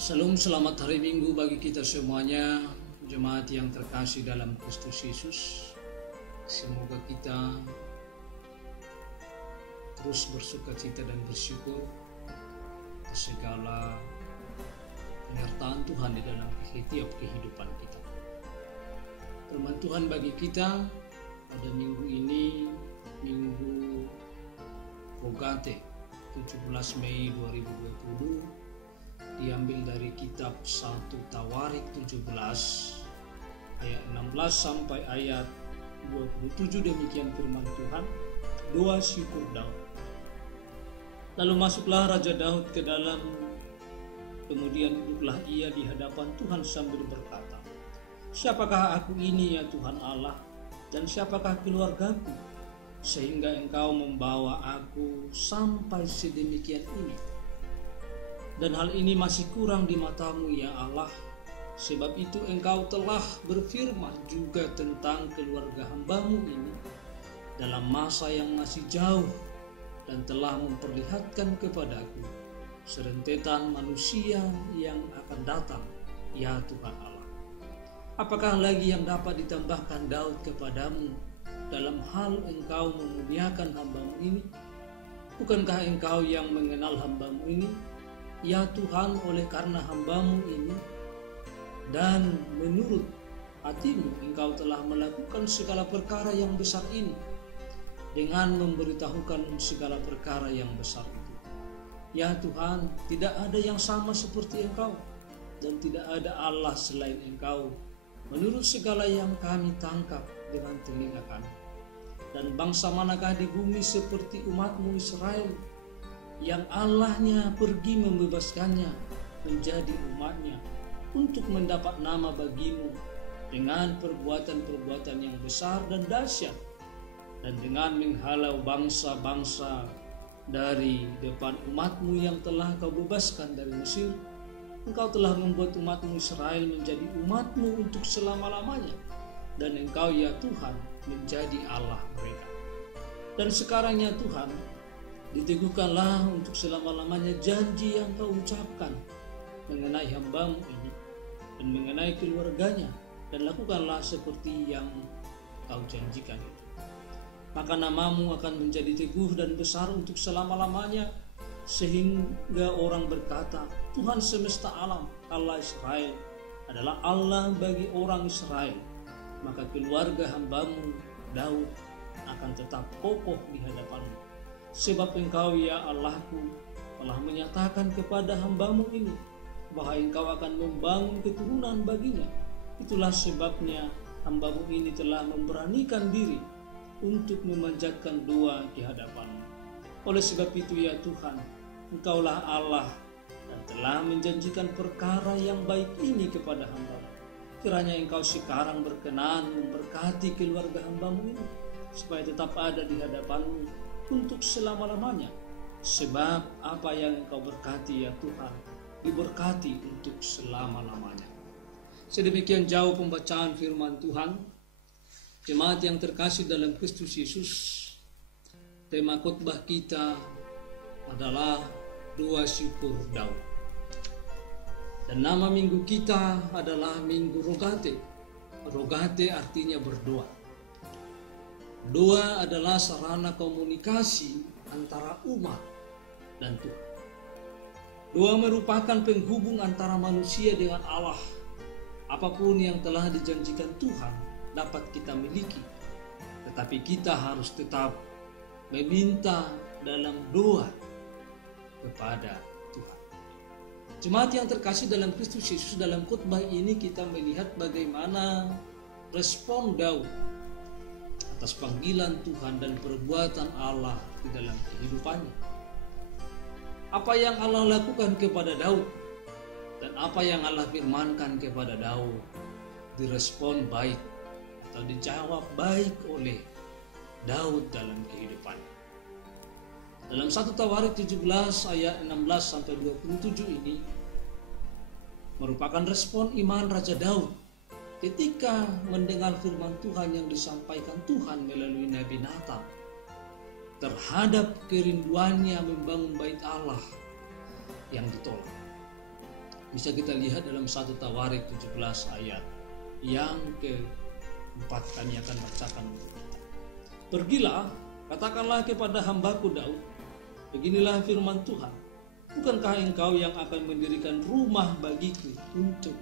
Salam selamat hari Minggu bagi kita semuanya, jemaat yang terkasih dalam Kristus Yesus. Semoga kita terus bersukacita dan bersyukur atas segala penyertaan Tuhan di dalam setiap kehidupan kita. Firman Tuhan bagi kita pada minggu ini, Minggu Rogate 17 Mei 2020, diambil dari kitab 1 Tawarik 17 ayat 16 sampai ayat 27. Demikian firman Tuhan. Doa syukur Daud. Lalu masuklah Raja Daud ke dalam, kemudian duduklah ia di hadapan Tuhan sambil berkata, "Siapakah aku ini ya Tuhan Allah, dan siapakah keluargaku, sehingga Engkau membawa aku sampai sedemikian ini? Dan hal ini masih kurang di mata-Mu ya Allah. Sebab itu Engkau telah berfirman juga tentang keluarga hamba-Mu ini dalam masa yang masih jauh, dan telah memperlihatkan kepadaku serentetan manusia yang akan datang, ya Tuhan Allah. Apakah lagi yang dapat ditambahkan Daud kepadamu dalam hal Engkau memuliakan hamba-Mu ini? Bukankah Engkau yang mengenal hamba-Mu ini, ya Tuhan, oleh karena hamba-Mu ini, dan menurut hati-Mu Engkau telah melakukan segala perkara yang besar ini, dengan memberitahukan segala perkara yang besar itu. Ya Tuhan, tidak ada yang sama seperti Engkau, dan tidak ada Allah selain Engkau, menurut segala yang kami tangkap dengan telinga kami. Dan bangsa manakah di bumi seperti umat-Mu Israel, yang Allahnya pergi membebaskannya menjadi umatnya untuk mendapat nama bagi-Mu dengan perbuatan-perbuatan yang besar dan dahsyat, dan dengan menghalau bangsa-bangsa dari depan umat-Mu yang telah Kau bebaskan dari Mesir. Engkau telah membuat umat-Mu Israel menjadi umat-Mu untuk selama-lamanya, dan Engkau ya Tuhan menjadi Allah mereka. Dan sekarang ya Tuhan, diteguhkanlah untuk selama-lamanya janji yang Kau ucapkan mengenai hamba-Mu ini dan mengenai keluarganya, dan lakukanlah seperti yang Kau janjikan itu. Maka nama-Mu akan menjadi teguh dan besar untuk selama-lamanya, sehingga orang berkata, Tuhan semesta alam, Allah Israel, adalah Allah bagi orang Israel. Maka keluarga hamba-Mu Daud akan tetap kokoh di hadapan-Mu. Sebab Engkau ya Allahku telah menyatakan kepada hamba-Mu ini bahwa Engkau akan membangun keturunan baginya. Itulah sebabnya hamba-Mu ini telah memberanikan diri untuk memanjatkan doa di hadapan-Mu. Oleh sebab itu ya Tuhan, Engkaulah Allah dan telah menjanjikan perkara yang baik ini kepada hamba-Mu. Kiranya Engkau sekarang berkenan memberkati keluarga hamba-Mu ini, supaya tetap ada di hadapan-Mu untuk selama-lamanya. Sebab apa yang Engkau berkati ya Tuhan, diberkati untuk selama-lamanya. Sedemikian jauh pembacaan firman Tuhan. Jemaat yang terkasih dalam Kristus Yesus, tema khotbah kita adalah doa syukur Daud. Dan nama minggu kita adalah Minggu Rogate. Rogate artinya berdoa. Doa adalah sarana komunikasi antara umat dan Tuhan. Doa merupakan penghubung antara manusia dengan Allah. Apapun yang telah dijanjikan Tuhan dapat kita miliki, tetapi kita harus tetap meminta dalam doa kepada Tuhan. Jemaat yang terkasih dalam Kristus Yesus, dalam khotbah ini kita melihat bagaimana respon Daud atas panggilan Tuhan dan perbuatan Allah di dalam kehidupannya. Apa yang Allah lakukan kepada Daud dan apa yang Allah firmankan kepada Daud direspon baik atau dijawab baik oleh Daud dalam kehidupannya. Dalam 1 Tawarik 17 ayat 16 sampai 27 ini merupakan respon iman Raja Daud ketika mendengar firman Tuhan yang disampaikan Tuhan melalui Nabi Natan terhadap kerinduannya membangun bait Allah yang ditolak. Bisa kita lihat dalam 1 Tawarik 17 ayat yang ke-4 kami akan bacakan. Pergilah, katakanlah kepada hambaku Daud, beginilah firman Tuhan, bukankah engkau yang akan mendirikan rumah bagiku untuk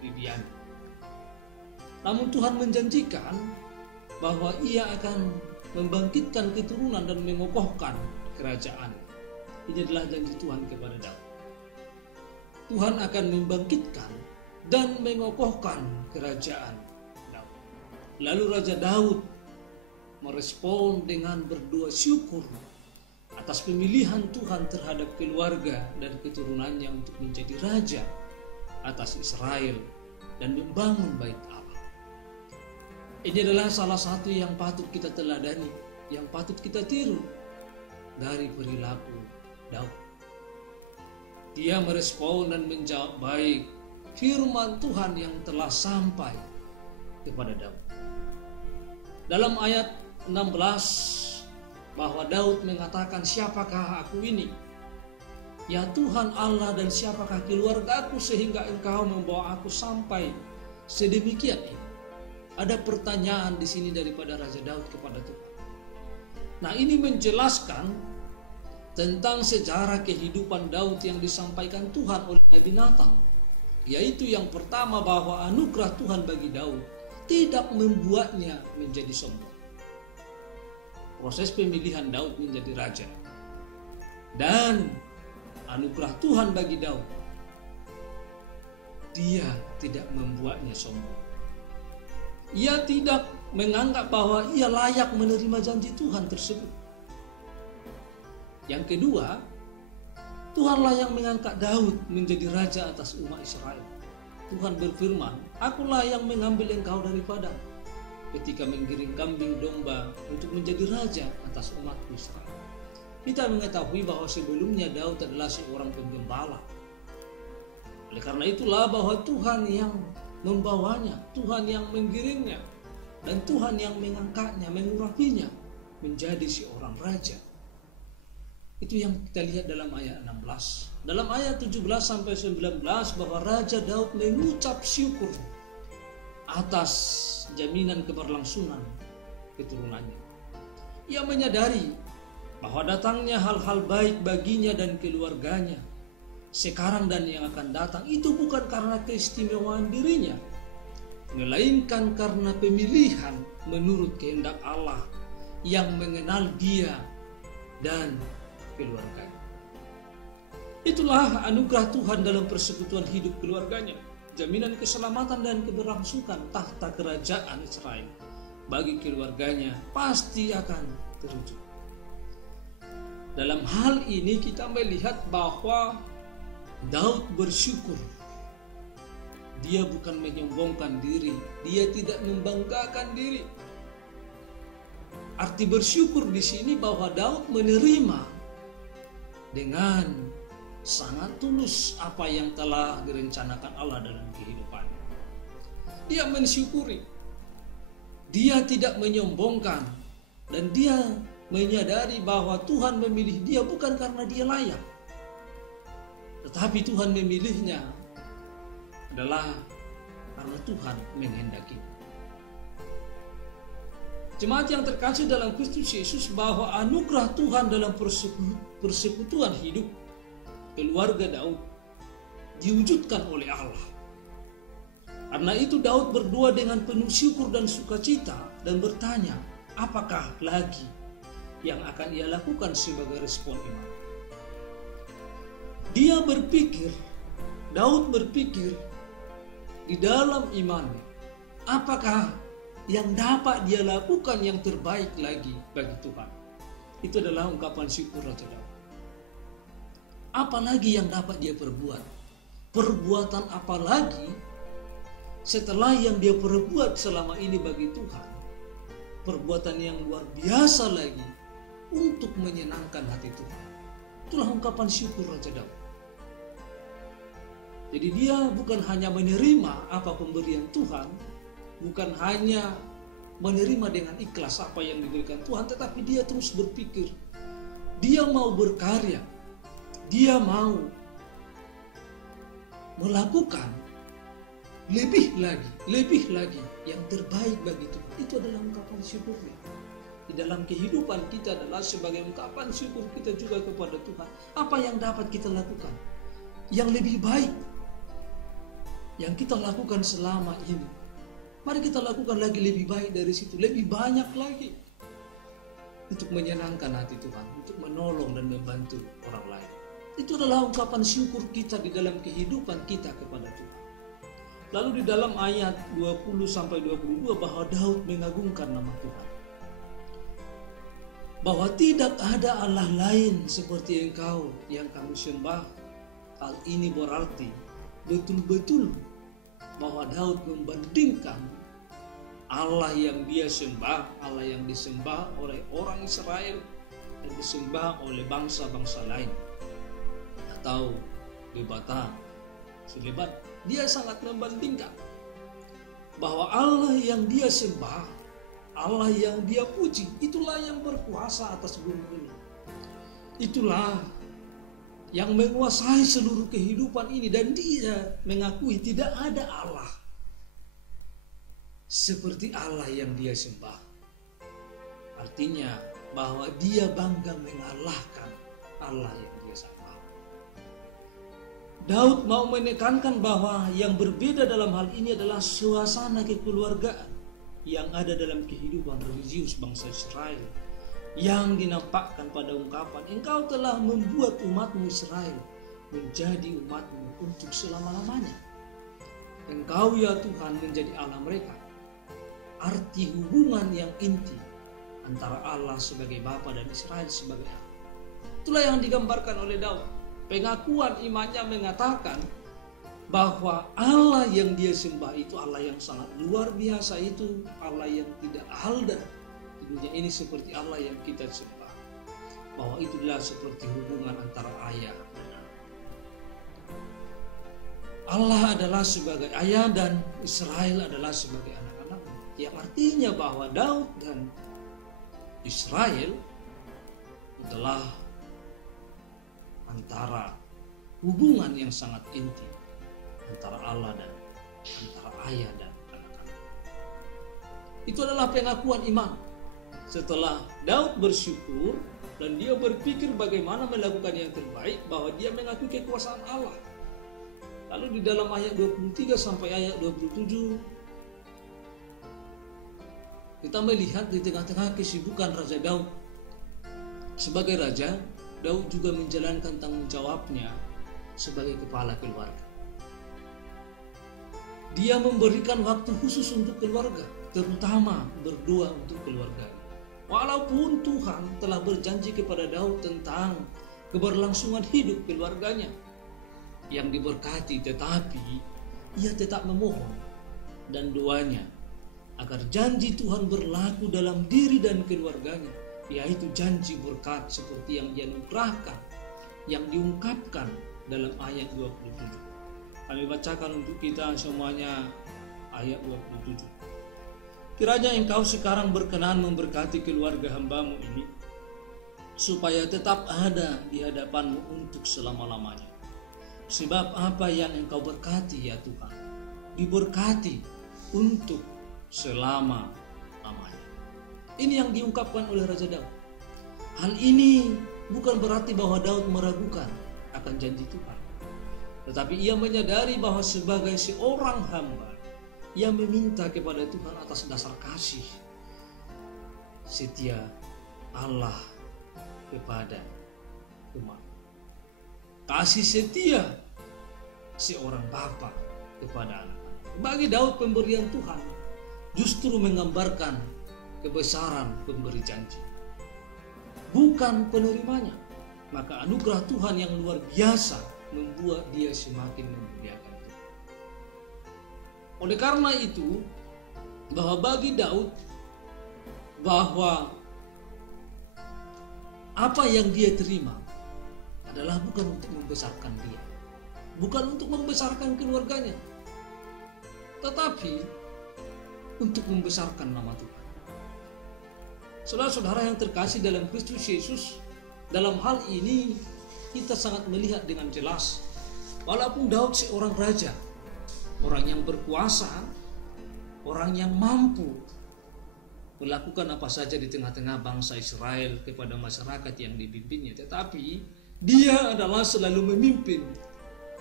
didiami? Namun Tuhan menjanjikan bahwa ia akan membangkitkan keturunan dan mengokohkan kerajaan. Ini adalah janji Tuhan kepada Daud. Tuhan akan membangkitkan dan mengokohkan kerajaan Daud. Lalu Raja Daud merespon dengan berdoa syukur atas pemilihan Tuhan terhadap keluarga dan keturunannya untuk menjadi raja atas Israel dan membangun bait Allah. Ini adalah salah satu yang patut kita teladani, yang patut kita tiru dari perilaku Daud. Dia merespon dan menjawab baik firman Tuhan yang telah sampai kepada Daud. Dalam ayat 16 bahwa Daud mengatakan, siapakah aku ini? Ya Tuhan Allah, dan siapakah keluargaku sehingga engkau membawa aku sampai sedemikian ini? Ada pertanyaan di sini daripada Raja Daud kepada Tuhan. Nah, ini menjelaskan tentang sejarah kehidupan Daud yang disampaikan Tuhan oleh Nabi Nathan, yaitu yang pertama bahwa anugerah Tuhan bagi Daud tidak membuatnya menjadi sombong. Proses pemilihan Daud menjadi raja dan anugerah Tuhan bagi Daud, dia tidak membuatnya sombong. Ia tidak menganggap bahwa ia layak menerima janji Tuhan tersebut. Yang kedua, Tuhanlah yang mengangkat Daud menjadi raja atas umat Israel. Tuhan berfirman, akulah yang mengambil engkau daripada ketika menggiring kambing domba untuk menjadi raja atas umat Israel. Kita mengetahui bahwa sebelumnya Daud adalah seorang penggembala. Oleh karena itulah bahwa Tuhan yang membawanya, Tuhan yang menggiringnya, dan Tuhan yang mengangkatnya, mengurapinya menjadi seorang raja. Itu yang kita lihat dalam ayat 16. Dalam ayat 17-19 bahwa Raja Daud mengucap syukur atas jaminan keberlangsungan keturunannya. Ia menyadari bahwa datangnya hal-hal baik baginya dan keluarganya sekarang dan yang akan datang itu bukan karena keistimewaan dirinya, melainkan karena pemilihan menurut kehendak Allah yang mengenal dia dan keluarganya. Itulah anugerah Tuhan dalam persekutuan hidup keluarganya, jaminan keselamatan dan keberlangsungan tahta kerajaan Israel bagi keluarganya pasti akan terwujud. Dalam hal ini kita melihat bahwa Daud bersyukur. Dia bukan menyombongkan diri, dia tidak membanggakan diri. Arti bersyukur di sini bahwa Daud menerima dengan sangat tulus apa yang telah direncanakan Allah dalam kehidupannya. Dia mensyukuri, dia tidak menyombongkan, dan dia menyadari bahwa Tuhan memilih dia bukan karena dia layak, tetapi Tuhan memilihnya adalah karena Tuhan menghendaki. Jemaat yang terkasih dalam Kristus Yesus, bahwa anugerah Tuhan dalam persekutuan hidup keluarga Daud diwujudkan oleh Allah. Karena itu Daud berdoa dengan penuh syukur dan sukacita dan bertanya, apakah lagi yang akan ia lakukan sebagai respon iman? Daud berpikir di dalam imannya, apakah yang dapat dia lakukan yang terbaik lagi bagi Tuhan? Itu adalah ungkapan syukur Raja Daud. Apalagi yang dapat dia perbuat? Perbuatan apa lagi setelah yang dia perbuat selama ini bagi Tuhan? Perbuatan yang luar biasa lagi untuk menyenangkan hati Tuhan. Itulah ungkapan syukur Raja Daud. Jadi dia bukan hanya menerima apa pemberian Tuhan, bukan hanya menerima dengan ikhlas apa yang diberikan Tuhan, tetapi dia terus berpikir, dia mau berkarya, dia mau melakukan lebih lagi yang terbaik bagi Tuhan. Itu adalah ungkapan syukurnya. Di dalam kehidupan kita adalah sebagai ungkapan syukur kita juga kepada Tuhan. Apa yang dapat kita lakukan yang lebih baik yang kita lakukan selama ini, mari kita lakukan lagi lebih baik dari situ, lebih banyak lagi, untuk menyenangkan hati Tuhan, untuk menolong dan membantu orang lain. Itu adalah ungkapan syukur kita di dalam kehidupan kita kepada Tuhan. Lalu di dalam ayat 20-22 bahwa Daud mengagungkan nama Tuhan, bahwa tidak ada Allah lain seperti Engkau yang kami sembah. Hal ini berarti betul-betul bahwa Daud membandingkan Allah yang dia sembah, Allah yang disembah oleh orang Israel dan disembah oleh bangsa-bangsa lain atau lebata selebat. Dia sangat membandingkan bahwa Allah yang dia sembah, Allah yang dia puji, itulah yang berkuasa atas bumi ini. Itulah yang menguasai seluruh kehidupan ini, dan dia mengakui tidak ada Allah seperti Allah yang dia sembah. Artinya bahwa dia bangga mengalahkan Allah yang dia sembah. Daud mau menekankan bahwa yang berbeda dalam hal ini adalah suasana kekeluargaan yang ada dalam kehidupan religius bangsa Israel, yang dinampakkan pada ungkapan, Engkau telah membuat umatmu Israel menjadi umatmu untuk selama-lamanya. Engkau ya Tuhan menjadi Allah mereka. Arti hubungan yang inti antara Allah sebagai Bapa dan Israel sebagai anak. Itulah yang digambarkan oleh Daud. Pengakuan imannya mengatakan bahwa Allah yang dia sembah itu Allah yang sangat luar biasa, itu Allah yang tidak ada di dunia ini seperti Allah yang kita sembah. Bahwa itulah seperti hubungan antara ayah dan anak. Allah adalah sebagai ayah dan Israel adalah sebagai anak-anaknya. Yang artinya bahwa Daud dan Israel adalah antara hubungan yang sangat intim antara Allah dan antara ayah dan anak-anak. Itu adalah pengakuan iman. Setelah Daud bersyukur dan dia berpikir bagaimana melakukan yang terbaik, bahwa dia mengakui kekuasaan Allah. Lalu di dalam ayat 23 sampai ayat 27 kita melihat di tengah-tengah kesibukan Raja Daud sebagai raja, Daud juga menjalankan tanggung jawabnya sebagai kepala keluarga. Dia memberikan waktu khusus untuk keluarga, terutama berdoa untuk keluarga. Walaupun Tuhan telah berjanji kepada Daud tentang keberlangsungan hidup keluarganya yang diberkati, tetapi ia tetap memohon dan doanya agar janji Tuhan berlaku dalam diri dan keluarganya, yaitu janji berkat seperti yang dia nugerahkan, yang diungkapkan dalam ayat 27. Kami bacakan untuk kita semuanya ayat 27. Kiranya Engkau sekarang berkenan memberkati keluarga hamba-Mu ini, supaya tetap ada di hadapan-Mu untuk selama-lamanya. Sebab apa yang Engkau berkati ya Tuhan, diberkati untuk selama-lamanya. Ini yang diungkapkan oleh Raja Daud. Hal ini bukan berarti bahwa Daud meragukan akan janji Tuhan, tetapi ia menyadari bahwa sebagai seorang hamba, ia meminta kepada Tuhan atas dasar kasih setia Allah kepada umat. Kasih setia seorang bapa kepada anak-anak. Bagi Daud, pemberian Tuhan justru menggambarkan kebesaran pemberi janji, bukan penerimanya. Maka anugerah Tuhan yang luar biasa membuat dia semakin memuliakan Tuhan. Oleh karena itu, bahwa bagi Daud, bahwa apa yang dia terima adalah bukan untuk membesarkan dia, bukan untuk membesarkan keluarganya, tetapi untuk membesarkan nama Tuhan. Saudara-saudara yang terkasih dalam Kristus Yesus, dalam hal ini kita sangat melihat dengan jelas Walaupun Daud seorang raja, orang yang berkuasa, orang yang mampu melakukan apa saja di tengah-tengah bangsa Israel kepada masyarakat yang dipimpinnya, tetapi dia adalah selalu memimpin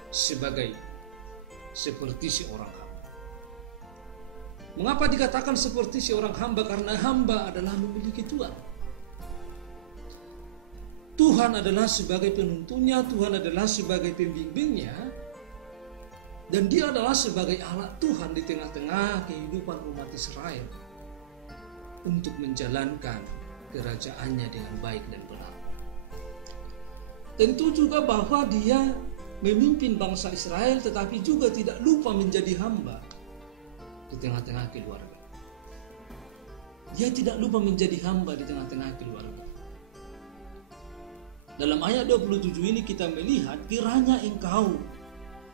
seperti seorang hamba. Mengapa dikatakan seperti seorang hamba? Karena hamba adalah memiliki Tuhan. Tuhan adalah sebagai penuntunnya, Tuhan adalah sebagai pembimbingnya, dan dia adalah sebagai alat Tuhan di tengah-tengah kehidupan umat Israel untuk menjalankan kerajaannya dengan baik dan benar. Tentu juga bahwa dia memimpin bangsa Israel, tetapi juga tidak lupa menjadi hamba di tengah-tengah keluarga. Dia tidak lupa menjadi hamba di tengah-tengah keluarga. Dalam ayat 27 ini kita melihat, kiranya engkau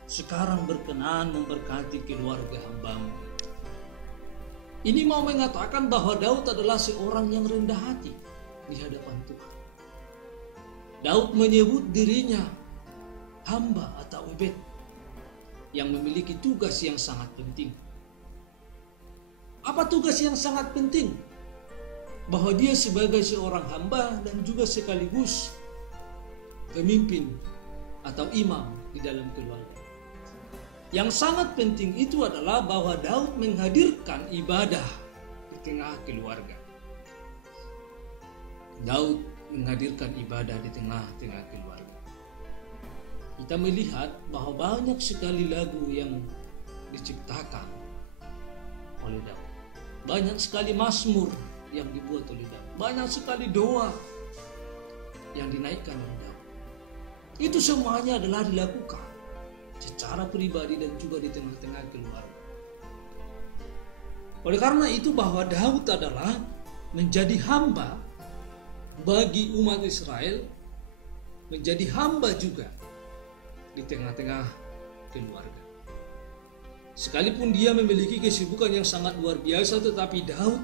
sekarang berkenan memberkati keluarga hambamu. Ini mau mengatakan bahwa Daud adalah seorang yang rendah hati di hadapan Tuhan. Daud menyebut dirinya hamba atau ibad yang memiliki tugas yang sangat penting. Apa tugas yang sangat penting? Bahwa dia sebagai seorang hamba dan juga sekaligus pemimpin atau imam di dalam keluarga. Yang sangat penting itu adalah bahwa Daud menghadirkan ibadah di tengah keluarga. Daud menghadirkan ibadah di tengah-tengah keluarga. Kita melihat bahwa banyak sekali lagu yang diciptakan oleh Daud. Banyak sekali mazmur yang dibuat oleh Daud. Banyak sekali doa yang dinaikkan oleh Daud. Itu semuanya adalah dilakukan secara pribadi dan juga di tengah-tengah keluarga. Oleh karena itu bahwa Daud adalah menjadi hamba bagi umat Israel, menjadi hamba juga di tengah-tengah keluarga. Sekalipun dia memiliki kesibukan yang sangat luar biasa, tetapi Daud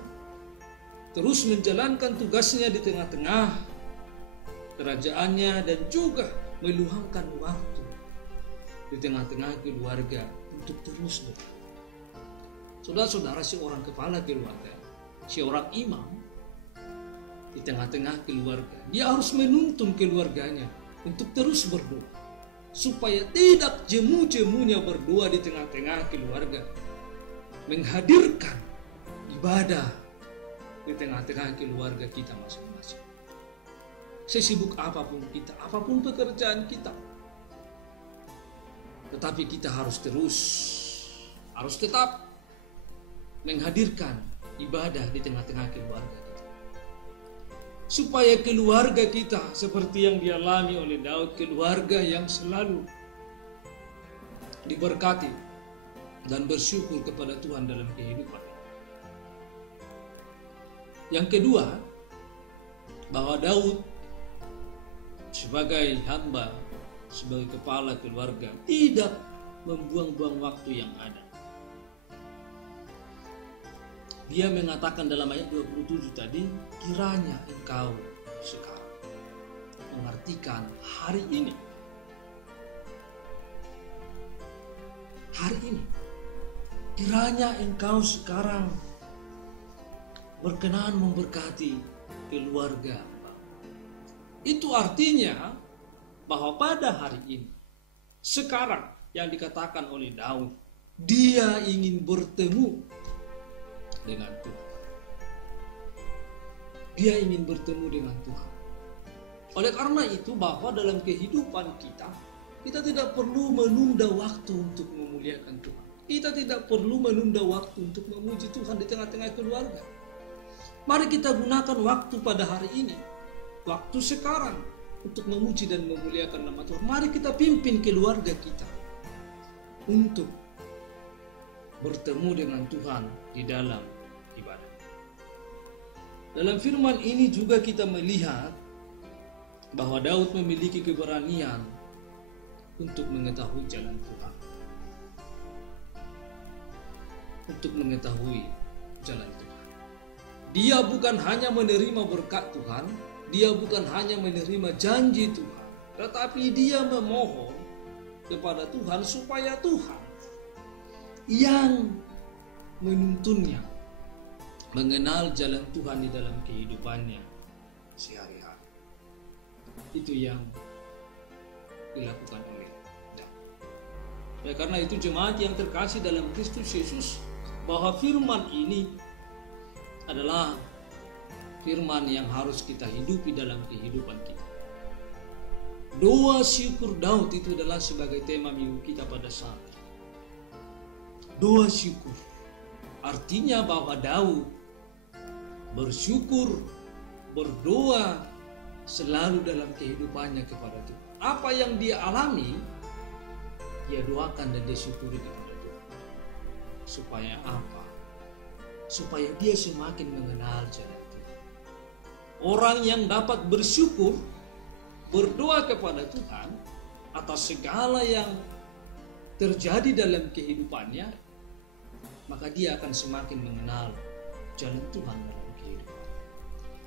terus menjalankan tugasnya di tengah-tengah kerajaannya dan juga meluangkan waktu di tengah-tengah keluarga untuk terus berdoa. Saudara-saudara, seorang kepala keluarga, seorang imam di tengah-tengah keluarga, dia harus menuntun keluarganya untuk terus berdoa, supaya tidak jemu-jemunya berdoa di tengah-tengah keluarga, menghadirkan ibadah di tengah-tengah keluarga kita masing-masing. Sesibuk apapun kita, apapun pekerjaan kita, tetapi kita harus tetap menghadirkan ibadah di tengah-tengah keluarga kita, supaya keluarga kita seperti yang dialami oleh Daud, keluarga yang selalu diberkati dan bersyukur kepada Tuhan dalam kehidupan. Yang kedua, bahwa Daud sebagai hamba, sebagai kepala keluarga, tidak membuang-buang waktu yang ada. Dia mengatakan dalam ayat 27 tadi, kiranya engkau sekarang mengartikan hari ini. Hari ini. Kiranya engkau sekarang berkenan memberkati keluarga. Itu artinya bahwa pada hari ini, sekarang yang dikatakan oleh Daud, dia ingin bertemu dengan Tuhan. Dia ingin bertemu dengan Tuhan. Oleh karena itu bahwa dalam kehidupan kita tidak perlu menunda waktu untuk memuliakan Tuhan. Kita tidak perlu menunda waktu untuk memuji Tuhan di tengah-tengah keluarga. Mari kita gunakan waktu pada hari ini, waktu sekarang, untuk memuji dan memuliakan nama Tuhan. Mari kita pimpin keluarga kita untuk bertemu dengan Tuhan di dalam ibadah. Dalam firman ini juga kita melihat bahwa Daud memiliki keberanian untuk mengetahui jalan Tuhan. Untuk mengetahui jalan Tuhan. Dia bukan hanya menerima berkat Tuhan, dia bukan hanya menerima janji Tuhan, tetapi dia memohon kepada Tuhan supaya Tuhan yang menuntunnya mengenal jalan Tuhan di dalam kehidupannya sehari-hari. Itu yang dilakukan oleh Daud. Ya, karena itu jemaat yang terkasih dalam Kristus Yesus, bahwa firman ini adalah firman yang harus kita hidupi dalam kehidupan kita. Doa syukur Daud itu adalah sebagai tema minggu kita pada saat ini. Doa syukur artinya bahwa Daud bersyukur, berdoa selalu dalam kehidupannya kepada Tuhan. Apa yang dia alami, dia doakan dan dia syukuri kepada Tuhan. Supaya apa? Supaya dia semakin mengenal jalan Tuhan. Orang yang dapat bersyukur, berdoa kepada Tuhan atas segala yang terjadi dalam kehidupannya, maka dia akan semakin mengenal jalan Tuhan dalam kehidupan.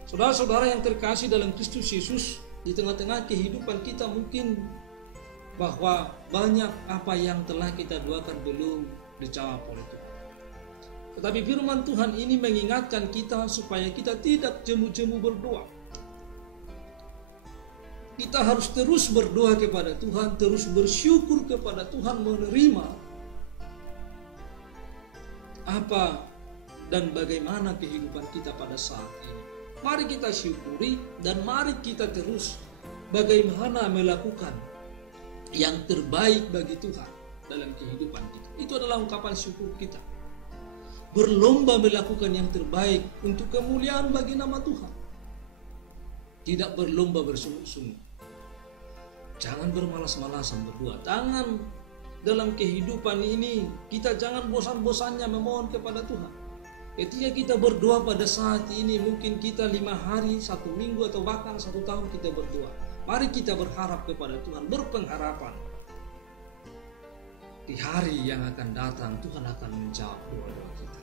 Saudara-saudara yang terkasih dalam Kristus Yesus, di tengah-tengah kehidupan kita mungkin bahwa banyak apa yang telah kita doakan belum dijawab oleh Tuhan. Tetapi firman Tuhan ini mengingatkan kita supaya kita tidak jemu-jemu berdoa. Kita harus terus berdoa kepada Tuhan, terus bersyukur kepada Tuhan, menerima apa dan bagaimana kehidupan kita pada saat ini. Mari kita syukuri dan mari kita terus bagaimana melakukan yang terbaik bagi Tuhan dalam kehidupan kita. Itu adalah ungkapan syukur kita. Berlomba melakukan yang terbaik untuk kemuliaan bagi nama Tuhan. Tidak berlomba bersungguh-sungguh. Jangan bermalas-malasan berdoa. Jangan dalam kehidupan ini kita jangan bosan-bosannya memohon kepada Tuhan. Ketika kita berdoa pada saat ini, mungkin kita 5 hari, 1 minggu, atau bahkan 1 tahun kita berdoa. Mari kita berharap kepada Tuhan, berpengharapan. Di hari yang akan datang, Tuhan akan menjawab doa-doa kita.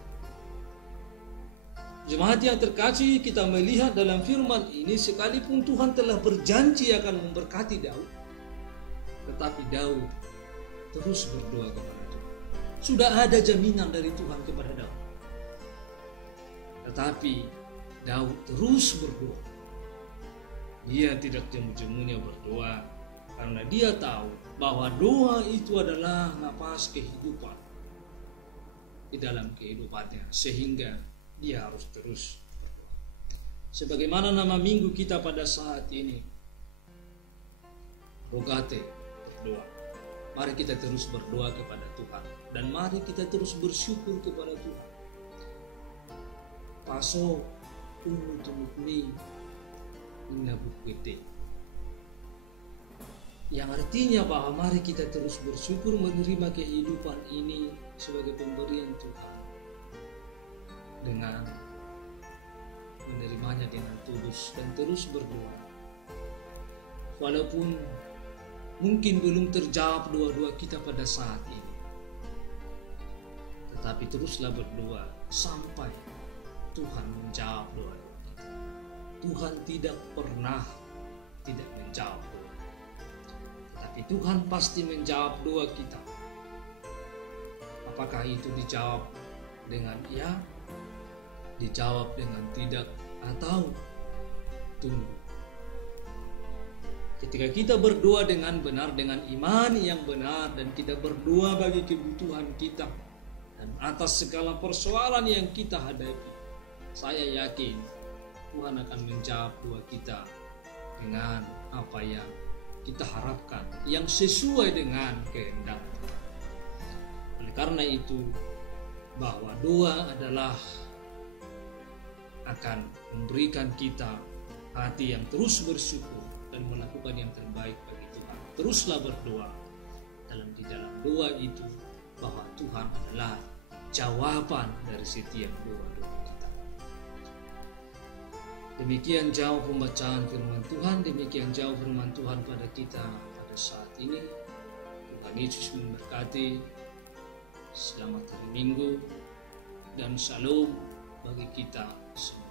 Jemaat yang terkasih, kita melihat dalam firman ini, sekalipun Tuhan telah berjanji akan memberkati Daud, tetapi Daud terus berdoa kepada Tuhan. Sudah ada jaminan dari Tuhan kepada Daud. Tetapi Daud terus berdoa. Dia tidak jemu-jemunya berdoa karena dia tahu bahwa doa itu adalah napas kehidupan di dalam kehidupannya, sehingga dia harus terus berdoa. Sebagaimana nama minggu kita pada saat ini, Rogate, berdoa. Mari kita terus berdoa kepada Tuhan dan mari kita terus bersyukur kepada Tuhan. Paso tumutumi inabukwete, yang artinya bahwa mari kita terus bersyukur menerima kehidupan ini sebagai pemberian Tuhan dengan menerimanya dengan tulus dan terus berdoa. Walaupun mungkin belum terjawab doa-doa kita pada saat ini, tetapi teruslah berdoa sampai Tuhan menjawab doa kita. Tuhan tidak pernah tidak menjawab doa, tetapi Tuhan pasti menjawab doa kita. Apakah itu dijawab dengan ya, dijawab dengan tidak, atau tunggu. Ketika kita berdoa dengan benar, dengan iman yang benar, dan kita berdoa bagi kebutuhan kita dan atas segala persoalan yang kita hadapi, saya yakin Tuhan akan menjawab doa kita dengan apa yang kita harapkan, yang sesuai dengan kehendak Tuhan. Oleh karena itu, bahwa doa adalah akan memberikan kita hati yang terus bersyukur dan melakukan yang terbaik bagi Tuhan. Teruslah berdoa. Di dalam doa itu bahwa Tuhan adalah jawaban dari setiap doa-doa kita. Demikian jauh pembacaan firman Tuhan, demikian jauh firman Tuhan pada kita pada saat ini. Tuhan Yesus memberkati. Selamat hari Minggu dan shalom bagi kita semua.